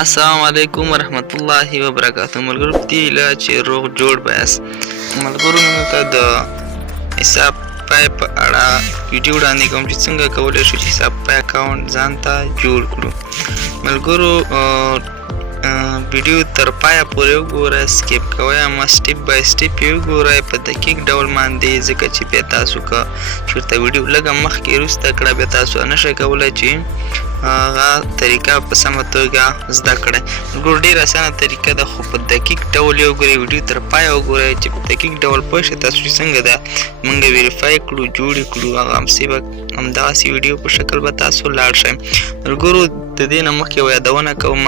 السلام علیکم ورحمت الله وبرکاته. ملګرو په دې هیله چې روغ جوړ بیاست. ملګرو نن ته د حساب پای په اړه ویډیو وړاندې کوم چې څنګه کولی شو چې حساب پای اکاونټ ځان ته جوړ کړو. ملګرو ویډیو تر پایه پورې وګورئ، سکیپ کوئ اما سټیپ بای سټیپ یې وګورئ په دقیق ډول باندې، ځکه چې بیا تاسو که چېرته ویډیو لږه مخکې وروسته کړه بیا تاسو نشئ کولی چې هغه طریقه په سمه توګه زده کړئ. ملګرو ډېره اسانه طریقه ده، خو په دقیق ډول یې وګورئ، ویډیو تر پایه وګورئ چې په دقیق ډول پوه شئ تاسو چې څنګه ده موږ ویریفای کړو، جوړ یې کړو. هغه همدغسې ویډیو په شکل به تاسو لاړ شئ. ملګرو د دې نه مخکې یوه یادونه کوم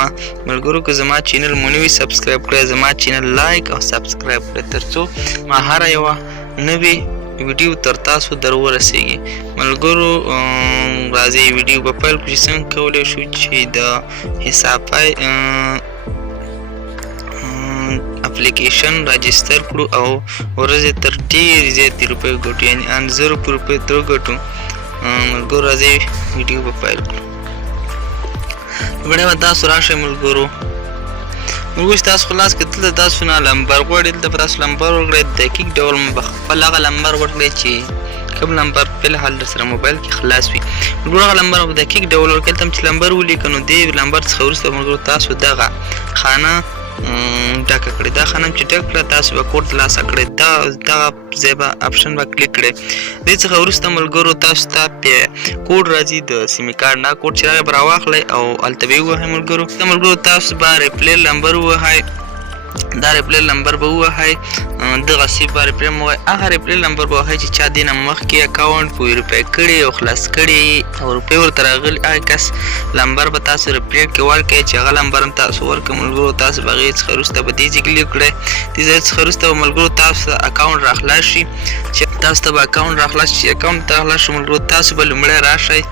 ملګرو، که زما چینل مو نه وي سبسکرایب کړئ، زما چینل لایک او سبسکرایب کړئ تر څو ما هره یوه نوې ویډیو تر تاسو در ورسیږي. ملګرو راځئ ویډیو به پیل کړو چې څنګه کولی شو چې د حساب پای اپلیکیشن راجستر کړو او ورځې تر ډېرې زیاتې روپۍ وګټو، یعنې ان 0 روپۍ تر وګټو. ملګرو راځئ ویډیو به پیل کړو. لومړی به تاسو راشئ ملګرو چې تاسو خلاص که دلته تاسو نه لمبر غواړئ، دلته به تاسو لمبر ورکړئ، دقیق ډول به خپل هغه لمبر ورکړئ چې کوم لمبر فلحال در سره موبایل کې خلاص وي. ملګرو هغه لمبر به دقیق ډول ورکړئ. دلته چې لمبر ولیکه نو دې لمبر څخه وروسته ملګرو تاسو دغه خانه ډکه کړئ. دا خانه چې ډک کړه تاسو به کوډ ترلاسه کړئ، دغه ځای به اپشن به کلیک کړئ. دې څخه وروسته ملګرو تاسو ته کوډ راځي د سیمې کارډ نه، کوډ چې راغی به راواخلئ او هلته به یې ووهئ. ملګرو تاسو به ریپلی نمبر ووهئ، دا ریپلی نمبر به ووهئ، دغسې به ریپلی ووهئ. هغه ریپلی نمبر به ووهئ چې چا دې نه مخکې اکاونټ په ویریفای کړي او خلاص کړي او روپۍ ورته راغلي، هغه کس نمبر به تاسو ریپلی کې ورکړئ چې هغه نمبر هم تاسو ورکړئ. ملګرو تاسو به هغې څخه وروسته به دې ځای کلیک کړئ. دې ځای څخه وروسته به ملګرو تاسو ته اکاونټ راخلاص شي. چې تاسو ته به اکاونټ راخلاص شي، اکاونټ ته راخلاص شي ملګرو تاسو به لومړی راشئ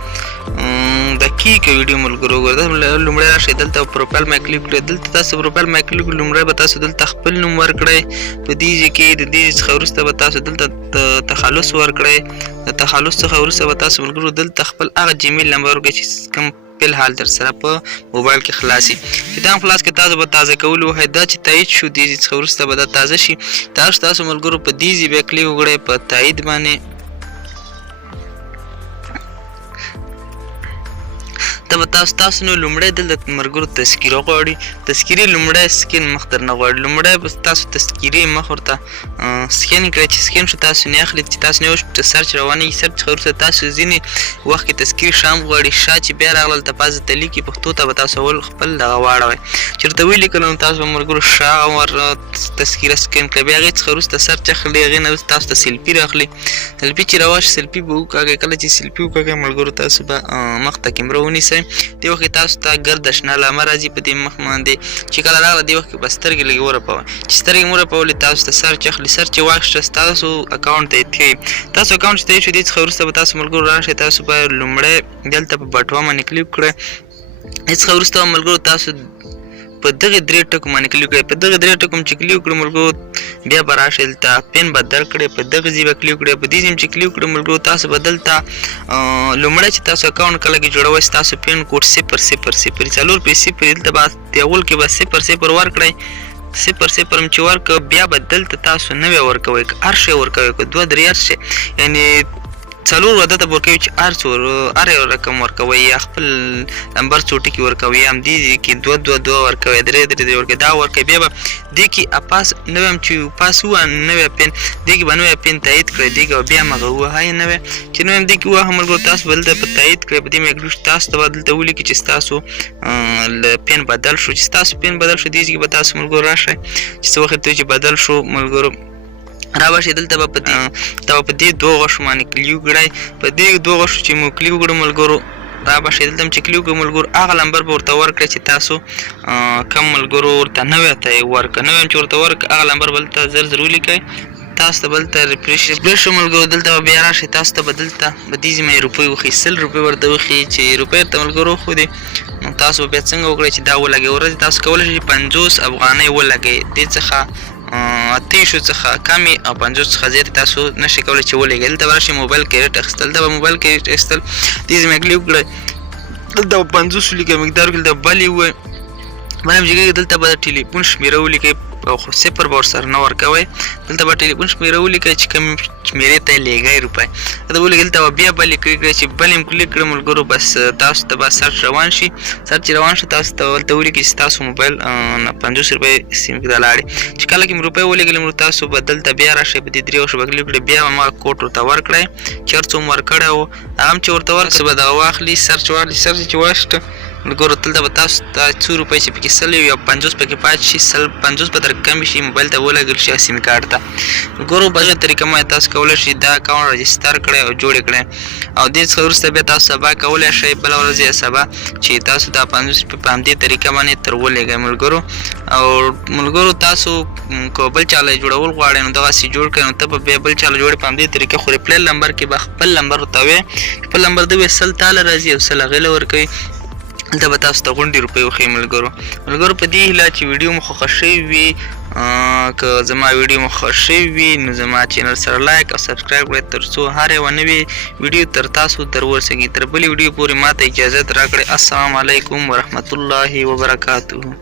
دقیقه ویډیو ملګرو وګورئ. لومړی راشئ دلته پروفایل ما کلیک کړئ، دلته تاسو پروفایل ما کلیک کړئ، لومړی به تاسو دلته خپل نوم ورکړئ. په دې ځای کې د دې څخه وروسته به تاسو دلته تخلص ورکړئ. د تخلص څخه وروسته به تاسو ملګرو دلته خپل هغه جیمیل نمبر ورکړئ چې کوم فلحال در سره په موبایل کې خلاص وي. چې دا هم خلاص کړئ، تاسو به تازه کول ووهئ. دا چې تایید شو دې څخه وروسته به دا تازه شي. تاسو ملګرو په دې ځای بیا کلیک وکړئ په تایید باندې. ته به تاسو نو لومړی دلته ملګرو تذکیره غواړي، تذکیرې لومړی سکین مخ در نه غواړي. لومړی به تاسو تذکیرې مخ ورته سکین کړئ، چې سکین شو تاسو نه اخلي، چې تاسو نه سرچ روانېږي. سرچ څخه وروسته تاسو ځینې وخت کې تذکیرې شام غواړي، شا چې بیا راغله هلته پازه ته لیکي پښتو ته به تاسو اول خپل دغه واړوئ. چېرته ولیکل نو تاسو به ملګرو شا تذکیره سکین کړئ. بیا هغې څخه وروسته سرچ اخلي، هغې نه وروسته تاسو ته سیلفي راخلي. سیلفي چې راواشي سیلفي به وکاږئ. کله چې سیلفي وکاږئ ملګرو تاسو به مخ ته کیمره ونیسئ. دې وخت کې تاسو ته ګرد شنه لامه راځي په دې مخ باندې، چې کله راغله دې وخت کې به سترګې لږې ورپوئ. چې سترګې مو ورپولې تاسو ته سرچ اخلي، سرچ یې واخیسته ستاسو اکاونټ ته یې تلي. تاسو اکاونټ چې تللی شو دې څخه وروسته به تاسو ملګرو راشئ، تاسو به لومړی دلته په بټوه باندې کلیک کړئ. دې څخه وروسته به ملګرو تاسو په دغې درې ټکو باندې کلیک کړئ. په دغې درې ټکو چې کلیک کړئ ملګرو بیا به راشئ دلته پین بدل کړئ، په دغه ځای به کلیک کړئ. په دې ځای چې کلیک کړئ ملګرو تاسو به دلته لومړی چې تاسو اکاونټ کله کې جوړوئ ستاسو پین کوډ 000 څلور پې 0 دلته به اول کې به 0 ورکړئ. 0 چې ورکړه بیا به دلته تاسو نوی ورکوئ، هر شی ورکوئ، که 2 3 هر شی، یعنې 4 عدده به ورکوئ چې هر یو رقم ورکوئ، یا خپل نمبر څو ټکي ورکوئ، یا همدې کې 2 2 2 ورکوئ، 3 3 3 ورکوئ، دا ورکوئ. بیا به دې کې نوی هم چې پاس ووهه نوی پین، دې کې به نوی پین تایید کړئ. دې کې به بیا هم هغه ووهئ نوی، چې نوی هم دې کې ووهه ملګرو تاسو به دلته په تایید کړئ. په دې مې تاسو ته به دلته ولیکي چې ستاسو پین بدل شو. چې ستاسو پین بدل شو دې ځای کې به تاسو ملګرو راشئ، چې څه وخت چې بدل شو ملګرو رابشئ. دلته به په دې 2 غوښو باندې کلیک کړئ. په دې 2 غوښو چې مو کلیک وکړو ملګرو رابشئ، دلته هم چې کلیک وکړو ملګرو هغه نمبر به ورته ورکړئ چې تاسو کوم ملګرو ورته نوی ته یې ورکړه. نوی هم چې ورته ورکړه هغه نمبر به دلته زر ولیکئ. تاسو ته به دلته ریفریش شو ملګرو، دلته به بیا راشئ. تاسو ته به دلته به دې ځای باندې روپۍ وښي، 100 روپۍ ورته وښي. چې روپۍ ورته ملګرو وښودې نو تاسو به بیا څنګه وکړئ چې دا ولګئ. ورځې تاسو کولی شئ چې 50 افغانۍ ولګئ. دې څخه 30 څخه کمې او 50 څخه زیاتې تاسو نشئ کولی چې ولګئ. دلته به راشئ موبایل کریډټ اخیستل، دلته به موبایل کریډټ اخیستل. دې ځای باندې کلیک وکړئ، دلته به 50 ولیکئ، مقدار کې دلته بل یې ووایئ. مهم جګړه دلته به ټلیفون شمیره ولیکئ او خو صفر به ورسره نه ورکوئ. دلته به ټلیفون شمیره ولیکئ چې کوم شمیرې ته یې لیږئ روپۍ دا ولیکئ. دلته به بیا بل یې کلیک کړئ چې بل یې کلیک کړئ ملګرو بس تاسو ته به سرچ روان شي. سرچ چې روان شي تاسو ته هلته ولیکئ چې تاسو موبایل 50 روپۍ سیم کې لاړې چې کله کې مې روپۍ ولېږلې تاسو به دلته بیا راشئ په دې درې وښو به کلیک کړئ بیا به هماغه کوډ ورته ورکړئ چې هر څه مو ورکړی و هغه هم چې ورته ورکړئ به دغه واخلي سرچ واخلي سرچ چې واخیسته ملګرو دلته به تاسو ته څو روپۍ چې پکې 100 یا 50 پکې پاتې شي 50 به درکې کمې شي موبایل ته ولګول شي سیم کارت ته. ملګرو په دغه طریقه باندې تاسو کولی شئ دا اکاونټ رجسټر کړئ او جوړ یې کړئ او دې څخه وروسته بیا تاسو سبا کولی شئ بله ورځ یا سبا چې تاسو دا 50 روپۍ په همدې طریقه باندې تر ولېږئ ملګرو. او ملګرو تاسو که بل چا له جوړول غواړئ نو دغسې جوړ کړئ نو ته به بیا بل چا له جوړې په همدې طریقه خو ریپلی نمبر کې به خپل نمبر ورته ووایې خپل نمبر ده وایې 100 تاله راځي او 100 هغې له ورکوي. دلته به تاسو ته غونډې روپۍ وښیي ملګرو. ملګرو په دې هیله چې ویډیو مو خوښه شوې وي که زما ویډیو مو خوښ شوي وي نو زما چینل سره لایک او سبسکرایب کړئ تر څو هر یوه نوې ویډیو تر تاسو در ورسېږي. تر بلې ویډیو پورې ما ته اجازت راکړئ. السلام علیکم ورحمة الله وبرکاته.